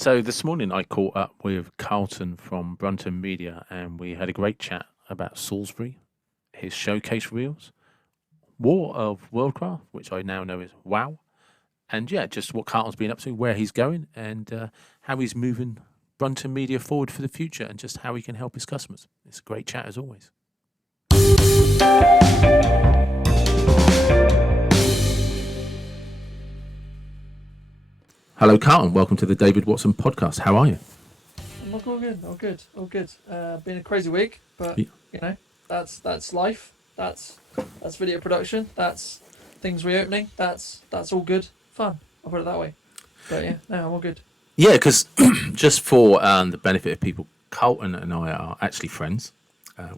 So this morning I caught up with Carlton from Brunton Media and we had a great chat about Salisbury, his showcase reels, War of Warcraft, which I now know is WoW, and yeah, just what Carlton's been up to, where he's going, and how he's moving Brunton Media forward for the future, and just how he can help his customers. It's a great chat as always. Hello, Carlton. Welcome to the David Watson podcast. How are you? I'm all good, all good, all good. Been a crazy week, but Yeah. you know, that's life. That's video production. That's things reopening. That's all good fun. I'll put it that way. But yeah, no, I'm all good. Yeah, because just for the benefit of people, Carlton and I are actually friends.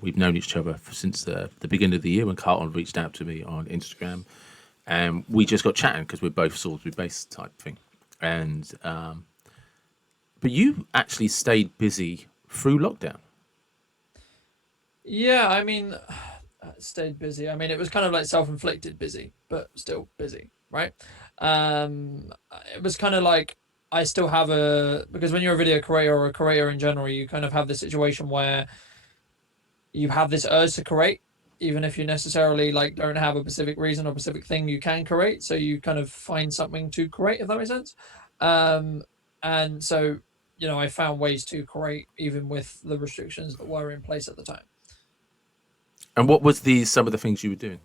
We've known each other since the beginning of the year when Carlton reached out to me on Instagram, and we just got chatting because we're both Salisbury based type thing. And but you actually stayed busy through lockdown. Yeah, I mean, stayed busy. I mean, it was kind of like self-inflicted busy, but still busy, right? Um, it was kind of like I still have a because when you're a video creator or a creator in general, you kind of have the situation where you have this urge to create even if you necessarily like don't have a specific reason or specific thing you can create, so you kind of find something to create, if that makes sense. um and so I found ways to create even with the restrictions that were in place at the time. And what was some of the things you were doing?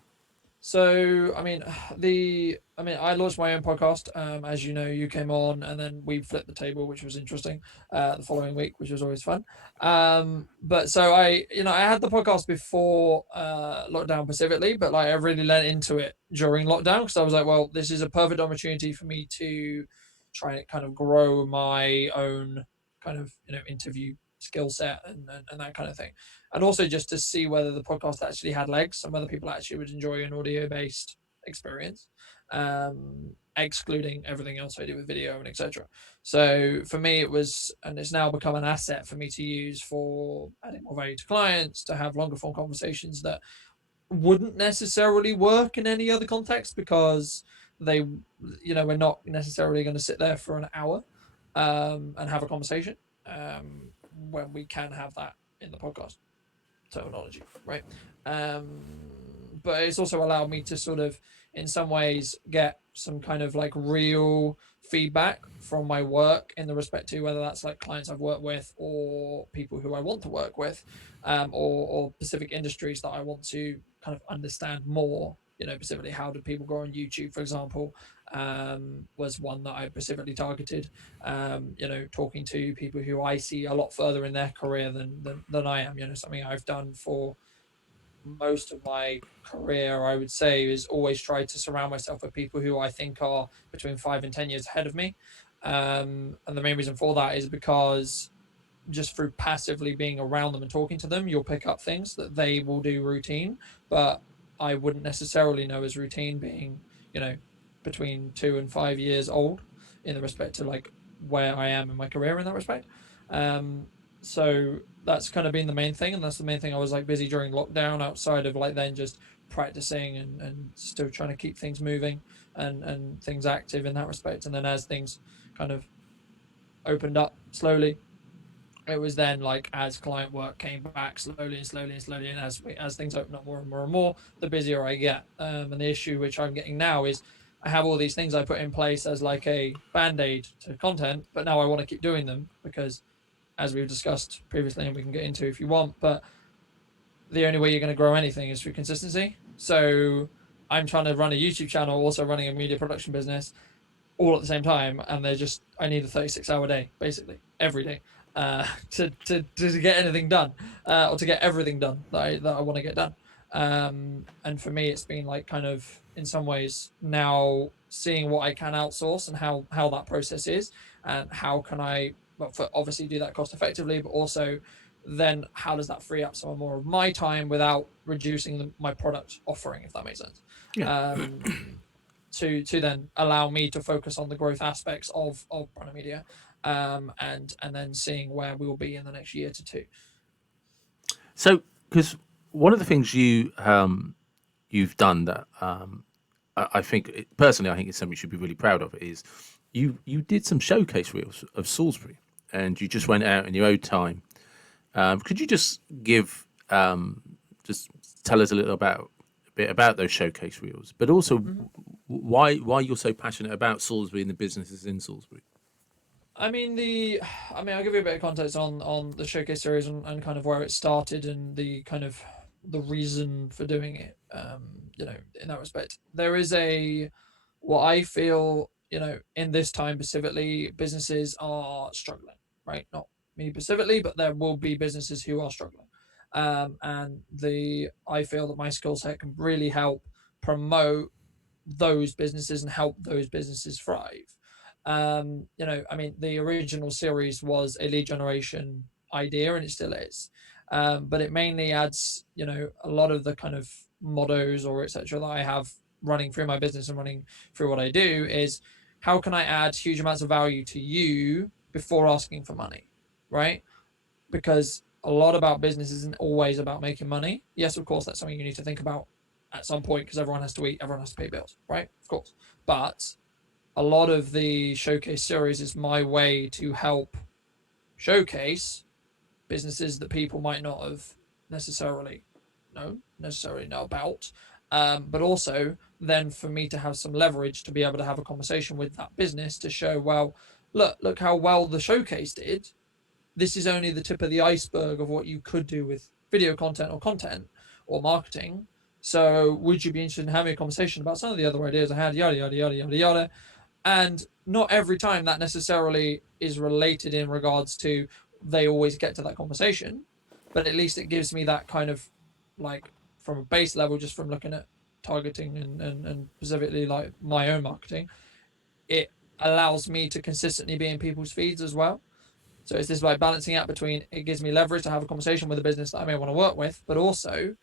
So, I mean, I launched my own podcast. As you know, you came on, and then we flipped the table, which was interesting. The following week, which was always fun. But so I had the podcast before lockdown specifically, but like I really lent into it during lockdown because I was like, well, this is a perfect opportunity for me to try and kind of grow my own kind of interview skill set and that kind of thing, and also just to see whether the podcast actually had legs and whether people actually would enjoy an audio based experience, excluding everything else I do with video and etc. So for me, it was, and it's now become an asset for me to use for adding more value to clients, to have longer form conversations that wouldn't necessarily work in any other context because they, we're not necessarily going to sit there for an hour and have a conversation, when we can have that in the podcast terminology, right? But it's also allowed me to sort of, in some ways, get some kind of like real feedback from my work in the respect to whether that's like clients I've worked with or people who I want to work with, or specific industries that I want to kind of understand more. Specifically, how do people grow on YouTube, for example, was one that I specifically targeted. Talking to people who I see a lot further in their career than I am. Something I've done for most of my career, I would say, is always try to surround myself with people who I think are between 5 and 10 years ahead of me. And the main reason for that is because just through passively being around them and talking to them, you'll pick up things that they will do routine, but I wouldn't necessarily know as routine, being, you know, between 2 and 5 years old, in the respect to like where I am in my career in that respect. Um, so that's kind of been the main thing, and that's the main thing I was like busy during lockdown, outside of like then just practicing and still trying to keep things moving and things active in that respect. And then as things kind of opened up slowly, it was then like as client work came back slowly and slowly and slowly, and as things open up more and more and more, the busier I get. And the issue which I'm getting now is I have all these things I put in place as like a band-aid to content, but now I want to keep doing them because, as we've discussed previously, and we can get into if you want, but the only way you're going to grow anything is through consistency. So I'm trying to run a YouTube channel, also running a media production business, all at the same time, and I need a 36-hour day basically every day, to get anything done, or to get everything done that I want to get done. And for me, it's been like kind of in some ways now seeing what I can outsource and how that process is, and how can I, well, for obviously do that cost effectively, but also then how does that free up some more of my time without reducing my product offering, if that makes sense. Yeah. um, to then allow me to focus on the growth aspects of Brunner Media, and then seeing where we will be in the next year to two. So, because one of the things you've done that I think personally, I think it's something you should be really proud of is you did some showcase reels of Salisbury, and you just went out in your own time. Could you just give just tell us a bit about those showcase reels, but also Mhm. why you're so passionate about Salisbury and the businesses in Salisbury? I mean I'll give you a bit of context on the showcase series and kind of where it started and the kind of the reason for doing it. In that respect, there is a what I feel, in this time specifically, businesses are struggling, right? Not me specifically, but there will be businesses who are struggling. And the I feel that my skill set can really help promote those businesses and help those businesses thrive. The original series was a lead generation idea, and it still is. But it mainly adds, a lot of the kind of mottos or etc. that I have running through my business and running through what I do is how can I add huge amounts of value to you before asking for money, right? Because a lot about business isn't always about making money. Yes, of course, that's something you need to think about at some point because everyone has to eat, everyone has to pay bills, right? Of course. But a lot of the showcase series is my way to help showcase businesses that people might not have necessarily necessarily know about. But also then for me to have some leverage to be able to have a conversation with that business to show, well, look how well the showcase did. This is only the tip of the iceberg of what you could do with video content or marketing. So would you be interested in having a conversation about some of the other ideas I had, yada yada yada yada yada. And not every time that necessarily is related in regards to they always get to that conversation, but at least it gives me that kind of like from a base level, just from looking at targeting and specifically like my own marketing, it allows me to consistently be in people's feeds as well. So it's this like balancing out between it gives me leverage to have a conversation with a business that I may want to work with, but also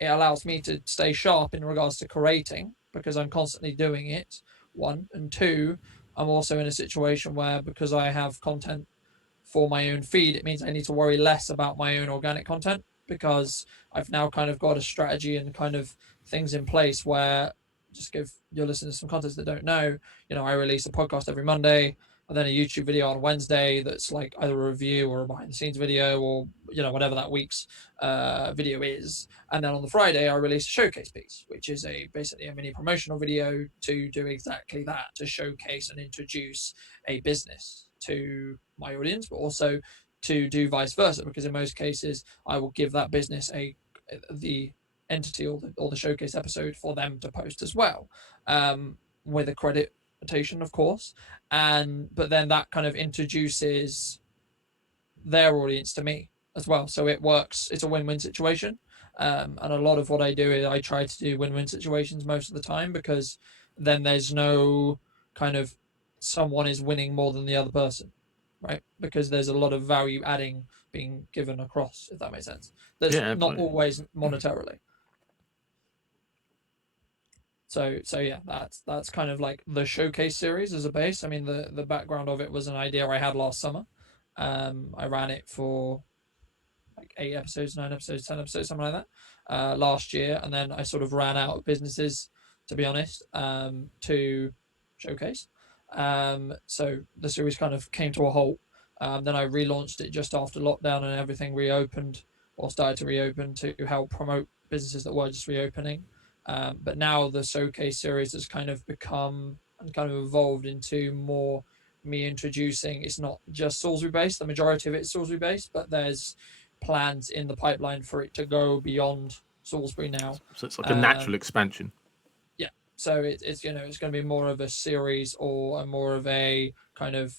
it allows me to stay sharp in regards to creating because I'm constantly doing it. One and two, I'm also in a situation where because I have content for my own feed, it means I need to worry less about my own organic content because I've now kind of got a strategy and kind of things in place where just give your listeners some context that don't know, I release a podcast every Monday and then a YouTube video on Wednesday that's like either a review or a behind the scenes video or whatever that week's video is. And then on the Friday, I release a showcase piece, which is basically a mini promotional video to do exactly that, to showcase and introduce a business to my audience, but also to do vice versa, because in most cases, I will give that business the entity or the showcase episode for them to post as well, with a creditation, of course. But then that kind of introduces their audience to me as well. So it works. It's a win-win situation. And a lot of what I do is I try to do win-win situations most of the time because then there's no kind of someone is winning more than the other person, right? Because there's a lot of value adding being given across, if that makes sense. That's Yeah, not absolutely. always monetarily. So yeah, that's kind of like the showcase series as a base. I mean, the background of it was an idea I had last summer. I ran it for like 8 episodes, 9 episodes, 10 episodes, something like that, last year, and then I sort of ran out of businesses, to be honest, to showcase. So the series kind of came to a halt. Then I relaunched it just after lockdown and everything reopened or started to reopen to help promote businesses that were just reopening. But now the showcase series has kind of become and kind of evolved into more me introducing. It's not just Salisbury based. The majority of it is Salisbury based, but there's plans in the pipeline for it to go beyond Salisbury now. So it's like a natural Um, expansion. yeah, so it's going to be more of a series or more of a kind of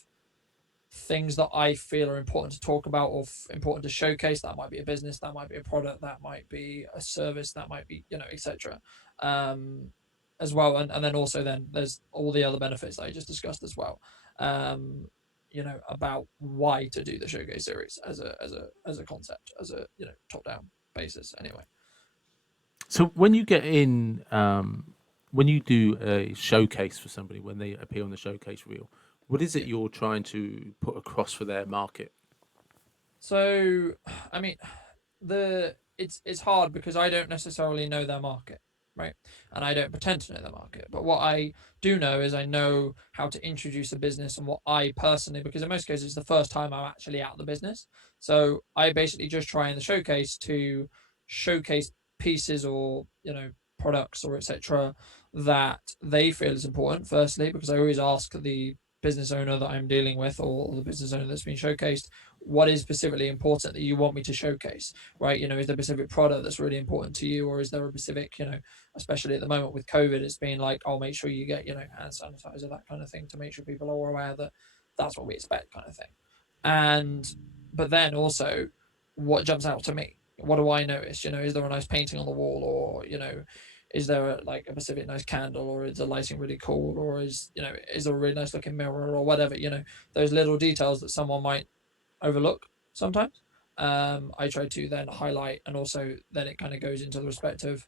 things that I feel are important to talk about or important to showcase. That might be a business, that might be a product, that might be a service, that might be etc. Um, as well, and then also then there's all the other benefits that I just discussed as well. About why to do the showcase series as a concept, as a top down basis. Anyway, So when you do a showcase for somebody, when they appear on the showcase reel, what is it yeah. you're trying to put across for their market? So I mean, it's hard because I don't necessarily know their market. right? And I don't pretend to know the market. But what I do know is I know how to introduce a business and what I personally, because in most cases it's the first time I'm actually out of the business. So I basically just try in the showcase to showcase pieces or, products or etc. that they feel is important, firstly, because I always ask the business owner that I'm dealing with or the business owner that's been showcased, what is specifically important that you want me to showcase, right? Is there a specific product that's really important to you, or is there a specific, especially at the moment with COVID, it's been like, oh, make sure you get, hand sanitizer, that kind of thing, to make sure people are aware that that's what we expect, kind of thing. And, but then also, what jumps out to me? What do I notice? Is there a nice painting on the wall, or, is there like a specific nice candle, or is the lighting really cool, or is there a really nice looking mirror, or whatever, those little details that someone might overlook sometimes. I try to then highlight, and also then it kind of goes into the respect of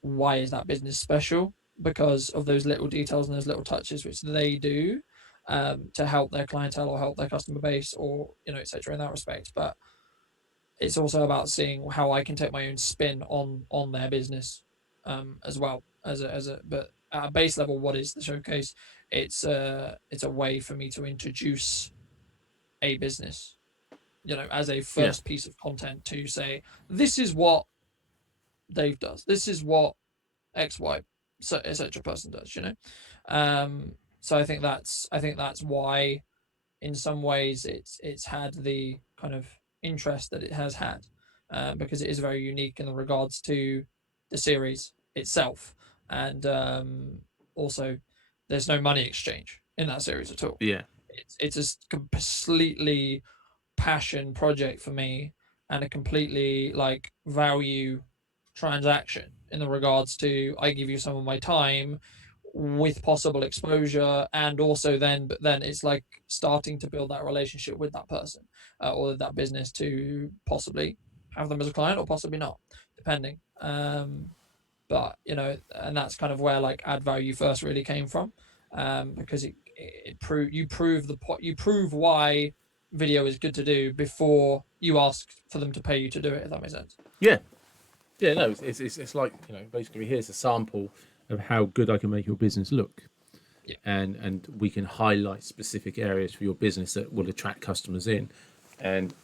why is that business special, because of those little details and those little touches which they do to help their clientele or help their customer base, or etc. in that respect. But it's also about seeing how I can take my own spin on their business as well as a but at a base level, what is the showcase? It's a way for me to introduce a business, as a Yeah. first piece of content, to say, this is what Dave does. This is what XY etc. person does. So I think that's why, in some ways, it's had the kind of interest that it has had, because it is very unique in the regards to the series itself, and also there's no money exchange in that series at all. Yeah. It's a completely passion project for me, and a completely like value transaction in the regards to, I give you some of my time with possible exposure, and also but then it's like starting to build that relationship with that person, or that business, to possibly have them as a client or possibly not, depending. But and that's kind of where like add value first really came from, because you prove why video is good to do before you ask for them to pay you to do it, if that makes sense. Yeah. Yeah. No, it's like, basically, here's a sample of how good I can make your business look. Yeah. And we can highlight specific areas for your business that will attract customers in. And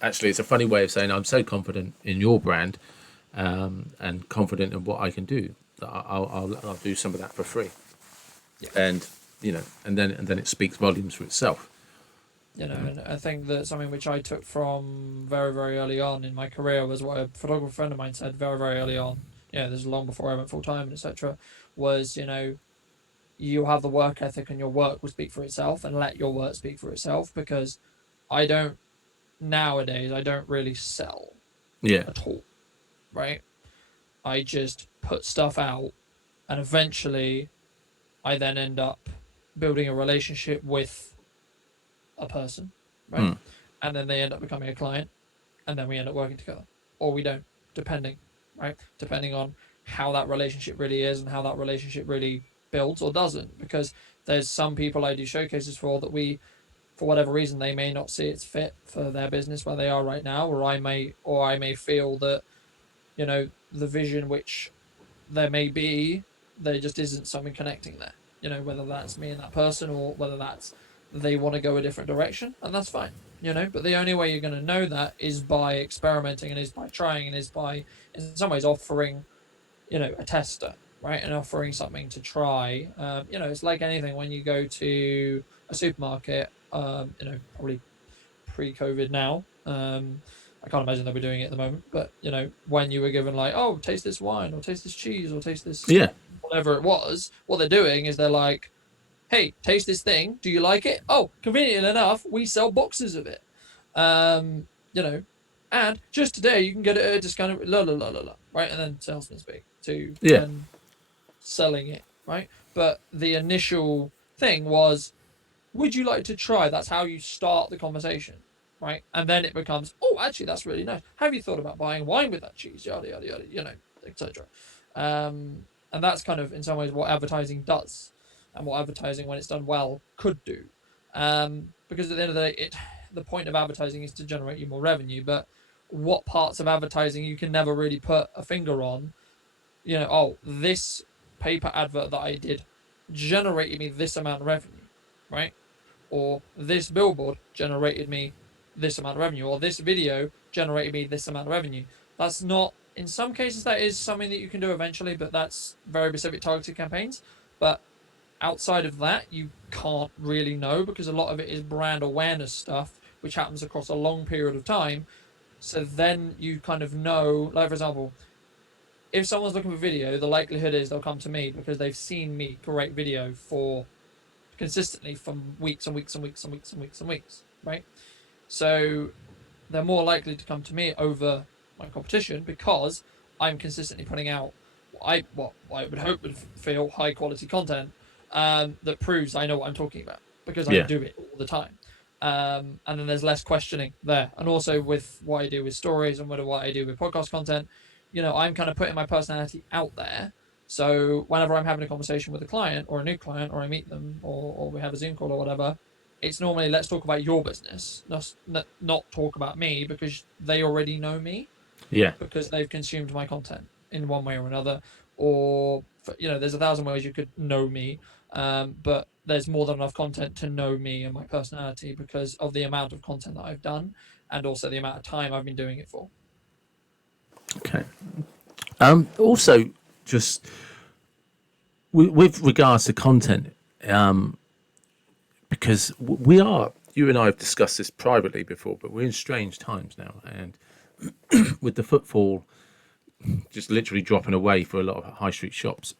actually, it's a funny way of saying I'm so confident in your brand, and confident in what I can do, that I'll do some of that for free. Yeah. And and then it speaks volumes for itself. And I think that something which I took from very, very early on in my career was what a photographer friend of mine said very, very early on. This is long before I went full time, etc. Was, you have the work ethic, and your work will speak for itself, and let your work speak for itself, because I don't nowadays I don't really sell Yeah. at all, right? I just put stuff out, and eventually I then end up building a relationship with a person, right? Mm. And then they end up becoming a client, and then we end up working together, or we don't, depending, right? Depending on how that relationship really is, and how that relationship really builds or doesn't. Because there's some people I do showcases for that for whatever reason, they may not see it's fit for their business where they are right now, or I may feel that, the vision which there may be, there just isn't something connecting there. Whether that's me and that person, or whether that's they want to go a different direction, and that's fine. But the only way you're going to know that is by experimenting, and is by trying, and is by, in some ways, offering, a tester, right, and offering something to try. It's like anything when you go to a supermarket. Probably pre-COVID now. I can't imagine they'll be doing it at the moment, but when you were given like, oh, taste this wine, or taste this cheese, or taste this Yeah. whatever it was, what they're doing is they're like, hey, taste this thing. Do you like it? Oh, conveniently enough, we sell boxes of it. Um, you know, and just today you can get it at a discount of la la la la la, right? And then salesman speak to Yeah. then selling it, right? But the initial thing was, would you like to try? That's how you start the conversation, right? And then it becomes, oh, actually, that's really nice. Have you thought about buying wine with that cheese? Yada yada yada, etc. And that's kind of in some ways what advertising does, and what advertising, when it's done well, could do. Because at the end of the day, the point of advertising is to generate you more revenue. But what parts of advertising you can never really put a finger on oh, this paper advert that I did generated me this amount of revenue, right? Or this billboard generated me this amount of revenue, or this video generated me this amount of revenue. That's not, in some cases, that is something that you can do eventually, but that's very specific targeted campaigns. But outside of that, you can't really know because a lot of it is brand awareness stuff, which happens across a long period of time. So then you kind of know, like, for example, if someone's looking for video, the likelihood is they'll come to me because they've seen me create video for consistently from weeks and weeks and weeks and weeks and weeks and weeks, right? So they're more likely to come to me over my competition because I'm consistently putting out what I would hope would feel high quality content that proves I know what I'm talking about because I Yeah. do it all the time. And then there's less questioning there. And also with what I do with stories and what I do with podcast content, I'm kind of putting my personality out there. So whenever I'm having a conversation with a client or a new client, or I meet them, or we have a Zoom call or whatever, it's normally let's talk about your business, not talk about me because they already know me Yeah. because they've consumed my content in one way or another. Or there's 1,000 ways you could know me, but there's more than enough content to know me and my personality because of the amount of content that I've done and also the amount of time I've been doing it for. Okay. Also, just with regards to content, because you and I have discussed this privately before, but we're in strange times now, and with the footfall just literally dropping away for a lot of high street shops,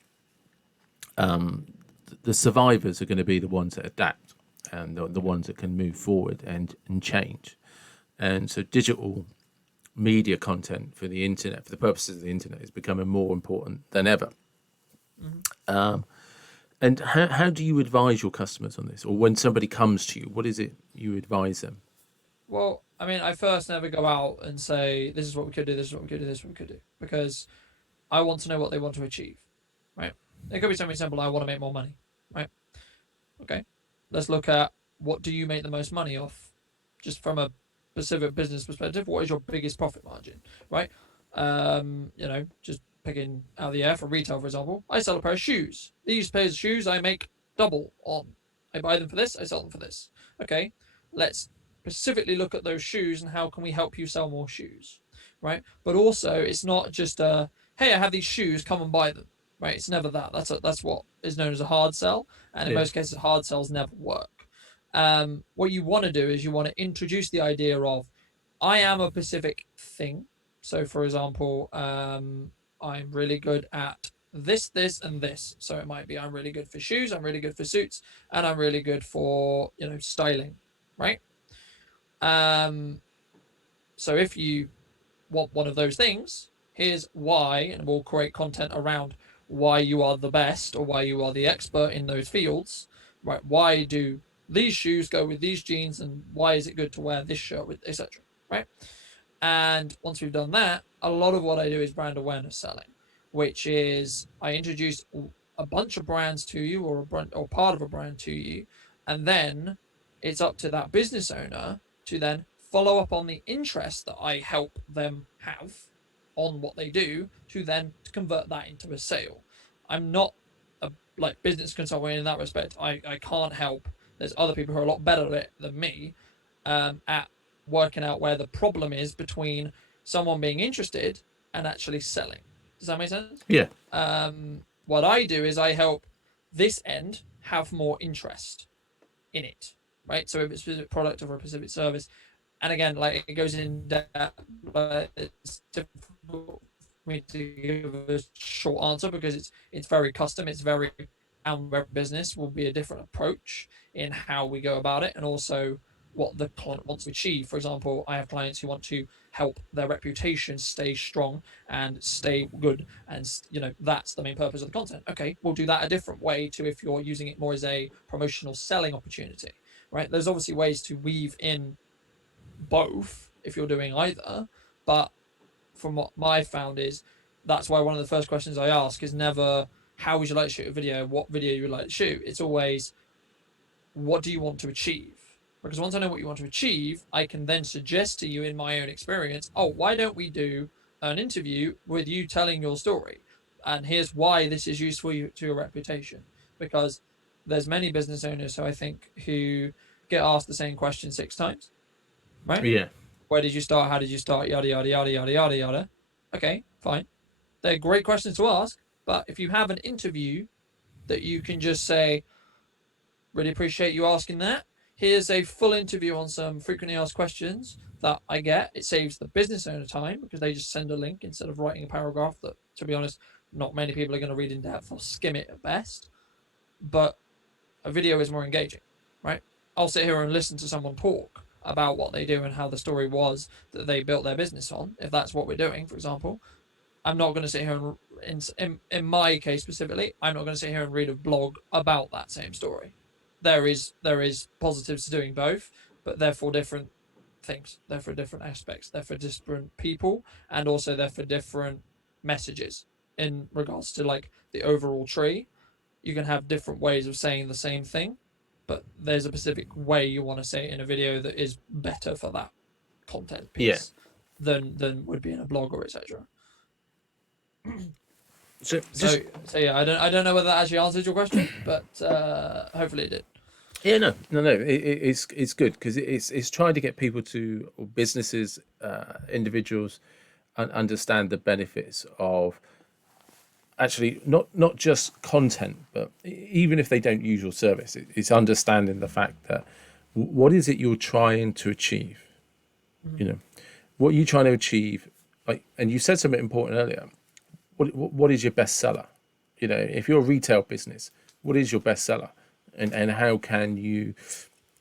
the survivors are going to be the ones that adapt and the ones that can move forward and change. And so digital media content for the internet, for the purposes of the internet, is becoming more important than ever. Mm-hmm. And how do you advise your customers on this? Or when somebody comes to you, what is it you advise them? Well, I mean, I first never go out and say, this is what we could do, this is what we could do, this is what we could do, because I want to know what they want to achieve, right? It could be something simple. I want to make more money, right? Okay. Let's look at what do you make the most money off, just from a specific business perspective. What is your biggest profit margin, right? Just picking out of the air for retail, for example. I sell a pair of shoes. These pairs of shoes I make double on. I buy them for this. I sell them for this. Okay. Let's specifically look at those shoes and how can we help you sell more shoes, right? But also, it's not just hey, I have these shoes, come and buy them, right? It's never that. That's what is known as a hard sell, and in Yeah. most cases, hard sells never work. What you want to do is you want to introduce the idea of, I am a specific thing. So, for example, I'm really good at this, this, and this. So it might be I'm really good for shoes, I'm really good for suits, and I'm really good for styling, right? Um, so if you want one of those things, here's why, and we'll create content around why you are the best or why you are the expert in those fields, right? Why do these shoes go with these jeans, and why is it good to wear this shirt with, etc. Right? And once we've done that, a lot of what I do is brand awareness selling, which is I introduce a bunch of brands to you, or a brand or part of a brand to you, and then it's up to that business owner to then follow up on the interest that I help them have on what they do to then convert that into a sale. I'm not a business consultant in that respect. I can't help. There's other people who are a lot better at it than me, at working out where the problem is between someone being interested and actually selling. Does that make sense? Yeah. What I do is I help this end have more interest in it, right? So if it's a specific product or a specific service, and again, like it goes in depth, but it's difficult for me to give a short answer because it's very custom. It's very, and every business will be a different approach in how we go about it, and also what the client wants to achieve. For example, I have clients who want to help their reputation stay strong and stay good, and that's the main purpose of the content. Okay, we'll do that a different way to if you're using it more as a promotional selling opportunity, right? There's obviously ways to weave in both if you're doing either, but from what I found is that's why one of the first questions I ask is never how would you like to shoot a video, what video you would like to shoot. It's always what do you want to achieve, because once I know what you want to achieve, I can then suggest to you in my own experience, oh, why don't we do an interview with you telling your story, and here's why this is useful to your reputation. Because there's many business owners who I think who get asked the same question 6 times, right? Yeah. Where did you start? How did you start? Yada yada yada yada yada yada. Okay, fine. They're great questions to ask, but if you have an interview that you can just say, really appreciate you asking that. Here's a full interview on some frequently asked questions that I get. It saves the business owner time because they just send a link instead of writing a paragraph that, to be honest, not many people are going to read in depth or skim it at best. But a video is more engaging, right? I'll sit here and listen to someone talk about what they do and how the story was that they built their business on, if that's what we're doing, for example. I'm not going to sit here and, in my case specifically, I'm not going to sit here and read a blog about that same story. There is positives to doing both, but they're for different things. They're for different aspects. They're for different people, and also they're for different messages in regards to like the overall tree. You can have different ways of saying the same thing, but there's a specific way you want to say it in a video that is better for that content Yeah. piece than would be in a blog or etc. So So yeah, I don't know whether that actually answered your question, but hopefully it did. yeah, no. It's good because it's trying to get people to, or businesses, individuals, understand the benefits of actually not just content, but even if they don't use your service, it's understanding the fact that what is it you're trying to achieve. Mm-hmm. You know, what are you trying to achieve? Like, and you said something important earlier. What is your best seller? You know, if you're a retail business, what is your best seller, and how can you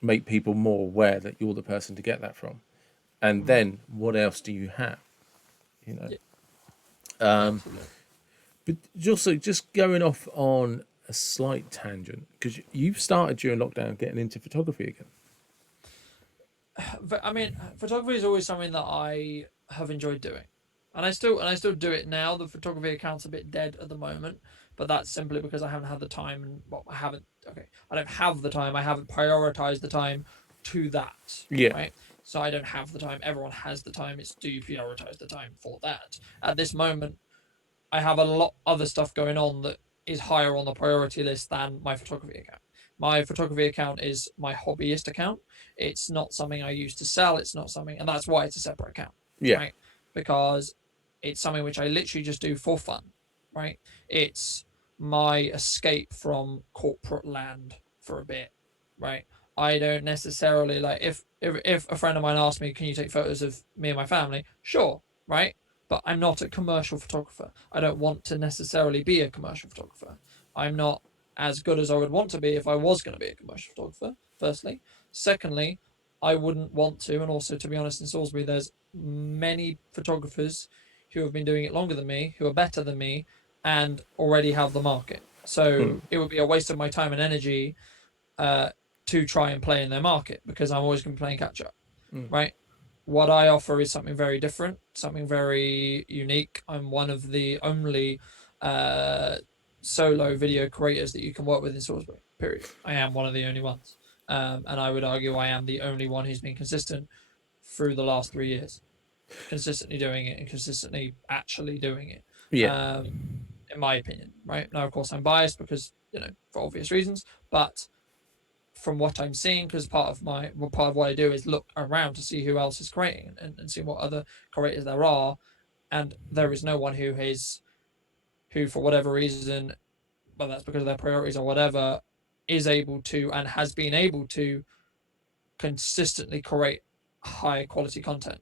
make people more aware that you're the person to get that from? And Mm-hmm. then what else do you have? You know, Yeah, um, absolutely. but just going off on a slight tangent because you've started during lockdown getting into photography again. I mean, photography is always something that I have enjoyed doing, and I still do it now. The photography account's a bit dead at the moment, but that's simply because I haven't had the time, and well, I haven't. Okay, I don't have the time. I haven't prioritized the time to that. Yeah. Right. So I don't have the time. Everyone has the time. It's do you prioritize the time for that? At this moment, I have a lot other stuff going on that is higher on the priority list than my photography account. My photography account is my hobbyist account. It's not something I use to sell. It's not something, and that's why it's a separate account, Yeah. right? Because it's something which I literally just do for fun, right? It's my escape from corporate land for a bit, right? I don't necessarily like if a friend of mine asks me, "Can you take photos of me and my family?" Sure, right? But I'm not a commercial photographer. I don't want to necessarily be a commercial photographer. I'm not as good as I would want to be if I was going to be a commercial photographer, firstly. Secondly, I wouldn't want to, and also to be honest, in Salisbury, there's many photographers who have been doing it longer than me, who are better than me, and already have the market. Mm. So it would be a waste of my time and energy uh, to try and play in their market because I'm always going to be playing catch up, Mm. right? What I offer is something very different, something very unique. I'm one of the only uh, solo video creators that you can work with in Salisbury, period. I am one of the only ones. And I would argue I am the only one who's been consistent through the last 3 years, consistently doing it and consistently actually doing it, Yeah. in my opinion, right? Now, of course, I'm biased because, for obvious reasons, but from what I'm seeing, because part of what I do is look around to see who else is creating and see what other creators there are, and there is no one who for whatever reason, whether that's because of their priorities or whatever, is able to and has been able to consistently create high quality content,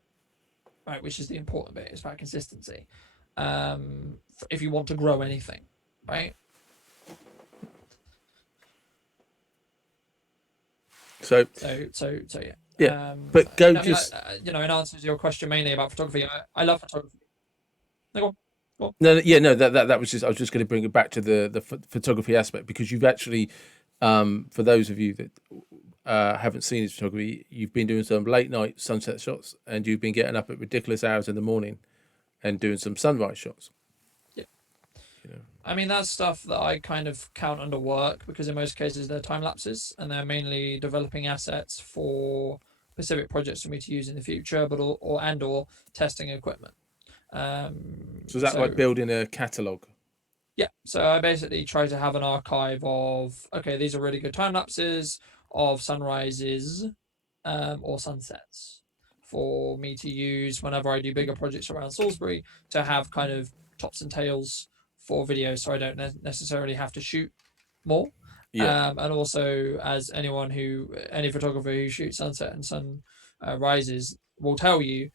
right? Which is the important bit. It's about consistency. If you want to grow anything, right? So So yeah. yeah, but go I mean, just in answer to your question mainly about photography, I love photography. No, go on. Go on. no, yeah, no. That was just I was just going to bring it back to the photography aspect because you've actually, for those of you that haven't seen his photography, you've been doing some late night sunset shots and you've been getting up at ridiculous hours in the morning and doing some sunrise shots. Yeah. You know. I mean, that's stuff that I kind of count under work because in most cases they're time lapses and they're mainly developing assets for specific projects for me to use in the future, but or testing equipment. So is that like So building a catalog? Yeah, so I basically try to have an archive of, okay, these are really good time lapses of sunrises, or sunsets for me to use whenever I do bigger projects around Salisbury, to have kind of tops and tails for videos, so I don't necessarily have to shoot more. Yeah, And also, as any photographer who shoots sunset and sun rises will tell you,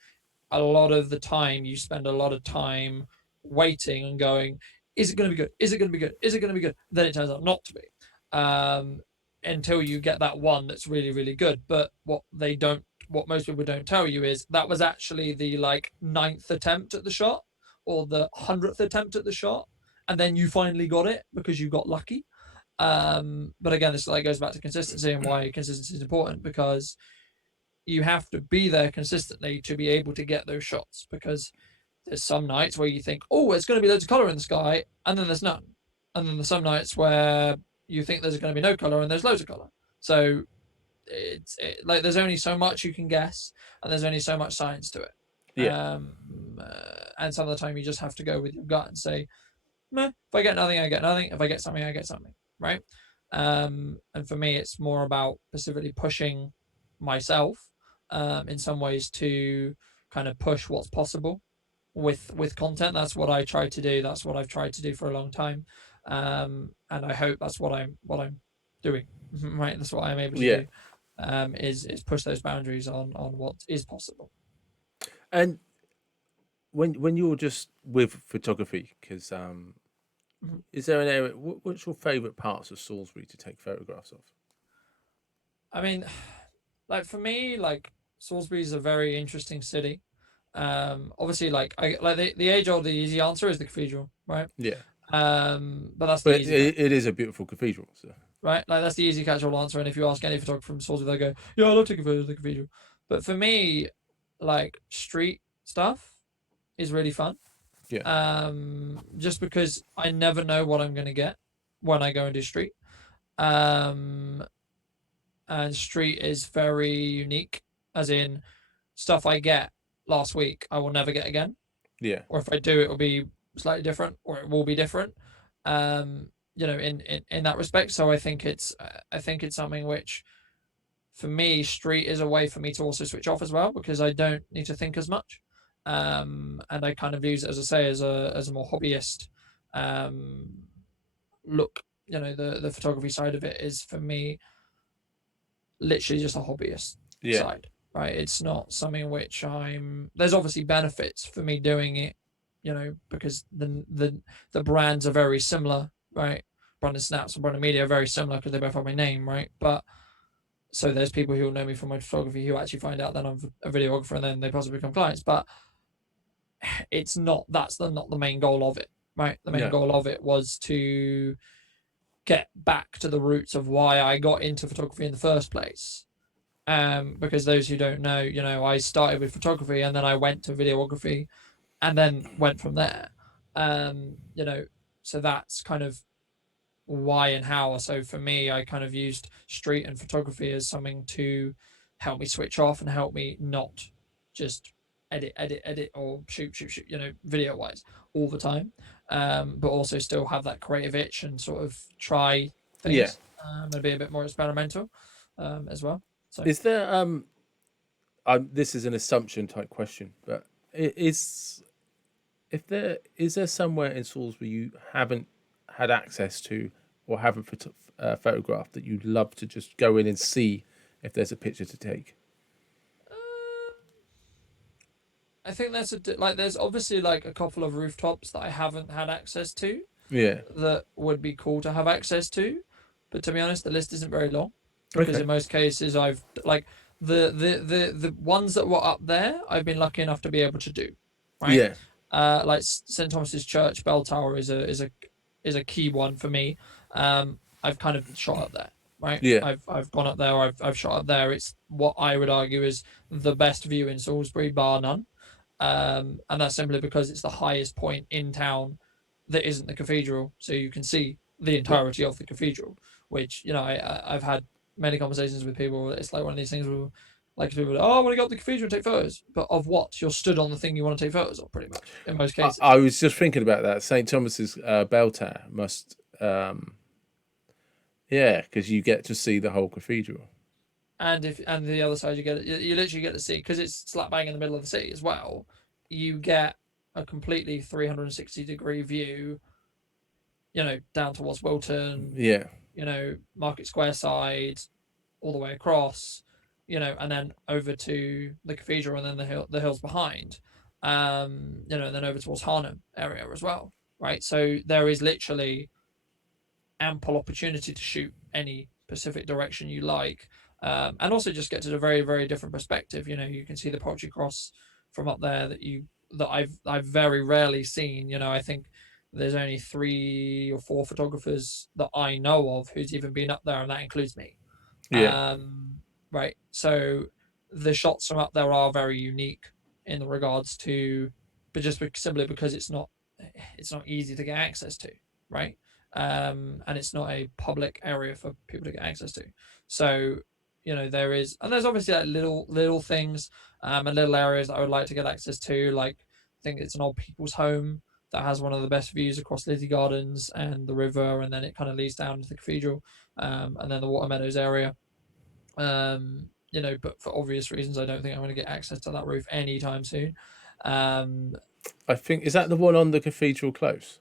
a lot of the time you spend a lot of time waiting and going, is it going to be good? Is it going to be good? Is it going to be good? Then it turns out not to be, um, until you get that one that's really, really good. But what most people don't tell you is that was actually the like ninth attempt at the shot, or the 100th attempt at the shot, and then you finally got it because you got lucky. But again, this like goes back to consistency and why consistency is important, because you have to be there consistently to be able to get those shots, because there's some nights where you think, oh, there's going to be loads of color in the sky, and then there's none. And then there's some nights where you think there's going to be no color and there's loads of color. So like there's only so much you can guess, and there's only so much science to it. yeah, And some of the time you just have to go with your gut and say, meh, if I get nothing, I get nothing. If I get something, I get something, right? And for me, it's more about specifically pushing myself, in some ways, to kind of push what's possible with content. That's what I try to do. That's what I've tried to do for a long time, and I hope that's what I'm doing. Right, that's what I'm able to yeah. do. Is push those boundaries on what is possible. And when you're just with photography, because Mhm. is there an area? What's your favourite parts of Salisbury to take photographs of? I mean, like for me, like Salisbury is a very interesting city. Obviously, like I like the age old, the easy answer is the cathedral, right? Yeah, But that's the but easy catch, it is a beautiful cathedral. So right? Like that's the easy catch-all answer. And if you ask any photographer from Salisbury, they go, "Yeah, I love taking photos of the cathedral." But for me, like street stuff is really fun. yeah, Just because I never know what I'm gonna get when I go and do street. Um, and street is very unique, as in stuff I get last week, I will never get again. yeah, Or if I do, it will be slightly different, or it will be different. In that respect. So I think it's something which, for me, street is a way for me to also switch off as well, because I don't need to think as much. And I kind of use it, as I say, as a more hobbyist look. The photography side of it is for me literally just a hobbyist yeah, side, right? It's not something which there's obviously benefits for me doing it, because the brands are very similar, right? Brunton Snaps and Brunton Media are very similar because they both have my name, right? But so there's people who will know me from my photography who actually find out that I'm a videographer, and then they possibly become clients. But not the main goal of it, right? The main no, goal of it was to get back to the roots of why I got into photography in the first place. Because those who don't know, I started with photography and then I went to videography and then went from there. You know, so that's kind of why and how. So for me, I kind of used street and photography as something to help me switch off and help me not just edit, or shoot, video wise all the time. But also still have that creative itch and sort of try yeah. things, and be a bit more experimental, as well. So Is there this is an assumption type question, but is if there is there somewhere in Salisbury you haven't had access to or haven't photographed that you'd love to just go in and see if there's a picture to take? uh, I think there's obviously like a couple of rooftops that I haven't had access to Yeah. that would be cool to have access to. But to be honest, the list isn't very long, because Okay. in most cases I've like the ones that were up there, I've been lucky enough to be able to do, right? Yeah. Like St Thomas's Church bell tower is a key one for me. I've kind of shot up there, right? Yeah. I've gone up there. I've shot up there. It's what I would argue is the best view in Salisbury, bar none. And that's simply because it's the highest point in town that isn't the cathedral, so you can see the Yeah. entirety of the cathedral. Which I've had many conversations with people. It's like one of these things where Like people, are, oh, I want to go up the cathedral and take photos, but of what? You're stood on the thing you want to take photos of, pretty much in most cases. I was just thinking about that. St Thomas's bell tower must, yeah, because you get to see the whole cathedral. And the other side, you literally get to see, because it's slap bang in the middle of the city as well. You get a completely 360-degree view, down towards Wilton, Yeah, Market Square side, all the way across, and then over to the cathedral, and then the hills behind, and then over towards Harnham area as well, right? So there is literally ample opportunity to shoot any specific direction you like, and also just get to a very, very different perspective. You can see the Poultry Cross from up there that I've very rarely seen. I think there's only 3 or 4 photographers that I know of who's even been up there, and that includes me. yeah, Right. So the shots from up there are very unique in regards to, but just simply because it's not easy to get access to, right? And it's not a public area for people to get access to. So there's obviously like little things, and little areas that I would like to get access to. Like, I think it's an old people's home that has one of the best views across Lizzie Gardens and the river, and then it kind of leads down to the cathedral, and then the Water Meadows area. But for obvious reasons, I don't think I'm going to get access to that roof anytime soon. I think, is that the one on the Cathedral Close?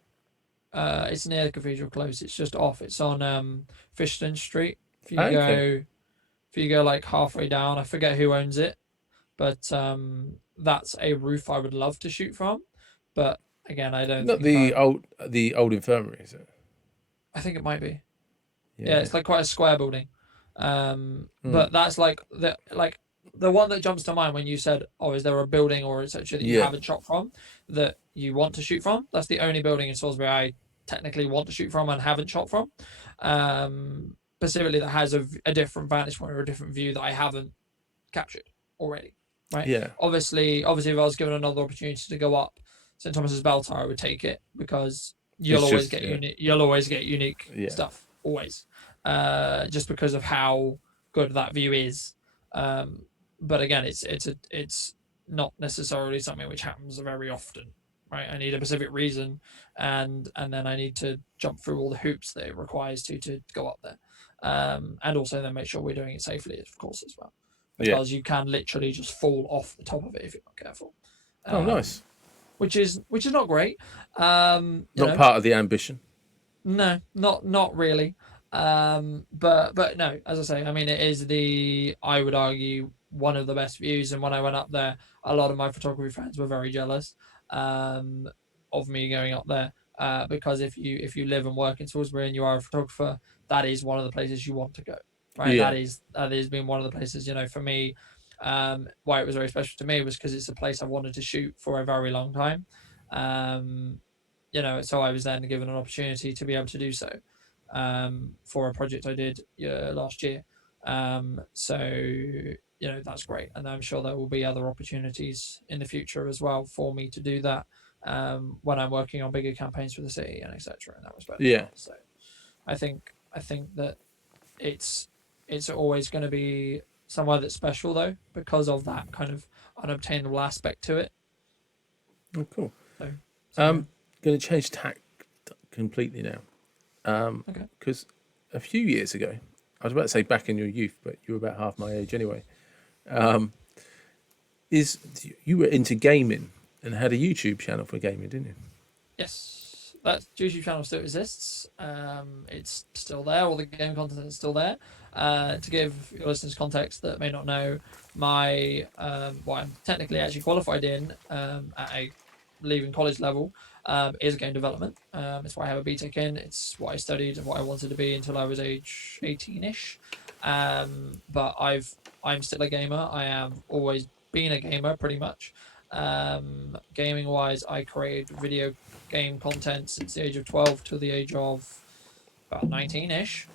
It's near the Cathedral Close. It's just off. It's on Fishton Street. If you Okay, go like halfway down, I forget who owns it, but that's a roof I would love to shoot from. But again, I don't not think the old infirmary, is it? I think it might be. Yeah, Yeah. it's like quite a square building. Mm. But that's like the one that jumps to mind when you said, "Oh, is there a building or etc. that you Yeah. haven't shot from that you want to shoot from?" That's the only building in Salisbury I technically want to shoot from and haven't shot from. Specifically, that has a different vantage point or a different view that I haven't captured already. Right. Yeah. Obviously, if I was given another opportunity to go up St Thomas's Bell Tower, I would take it, because It's just you'll always get unique yeah. stuff, always, just because of how good that view is. But again, it's not necessarily something which happens very often, right? I need a specific reason, and then I need to jump through all the hoops that it requires to go up there, and also then make sure we're doing it safely, of course, as well, Yeah. because you can literally just fall off the top of it if you're not careful, Oh, nice. which is not great. Not part of the ambition. No, not really. But no, as I say, I mean, it is I would argue, one of the best views. And when I went up there, a lot of my photography friends were very jealous, um, of me going up there. Because if you live and work in Salisbury and you are a photographer, that is one of the places you want to go, right? Yeah. That has been one of the places, for me. Why it was very special to me was because it's a place I've wanted to shoot for a very long time. Um, so I was then given an opportunity to be able to do so, for a project I did last year. So that's great, and I'm sure there will be other opportunities in the future as well for me to do that, when I'm working on bigger campaigns for the city and etc. in that respect as Yeah. well. So I think that it's always going to be somewhere that's special, though, because of that kind of unobtainable aspect to it. Oh, cool. So yeah. Going to change tack completely now. Okay. Because a few years ago, I was about to say back in your youth, but you were about half my age anyway. Is you were into gaming and had a YouTube channel for gaming, didn't you? Yes, that YouTube channel still exists. It's still there. All the game content is still there. To give your listeners context that may not know, my what I'm technically actually qualified in, at a leaving college level, is game development. It's why I have a BTEC in. It's what I studied and what I wanted to be until I was age 18ish. But I'm still a gamer. I have always been a gamer, pretty much. Gaming wise, I created video game content since the age of 12 to the age of about 19ish.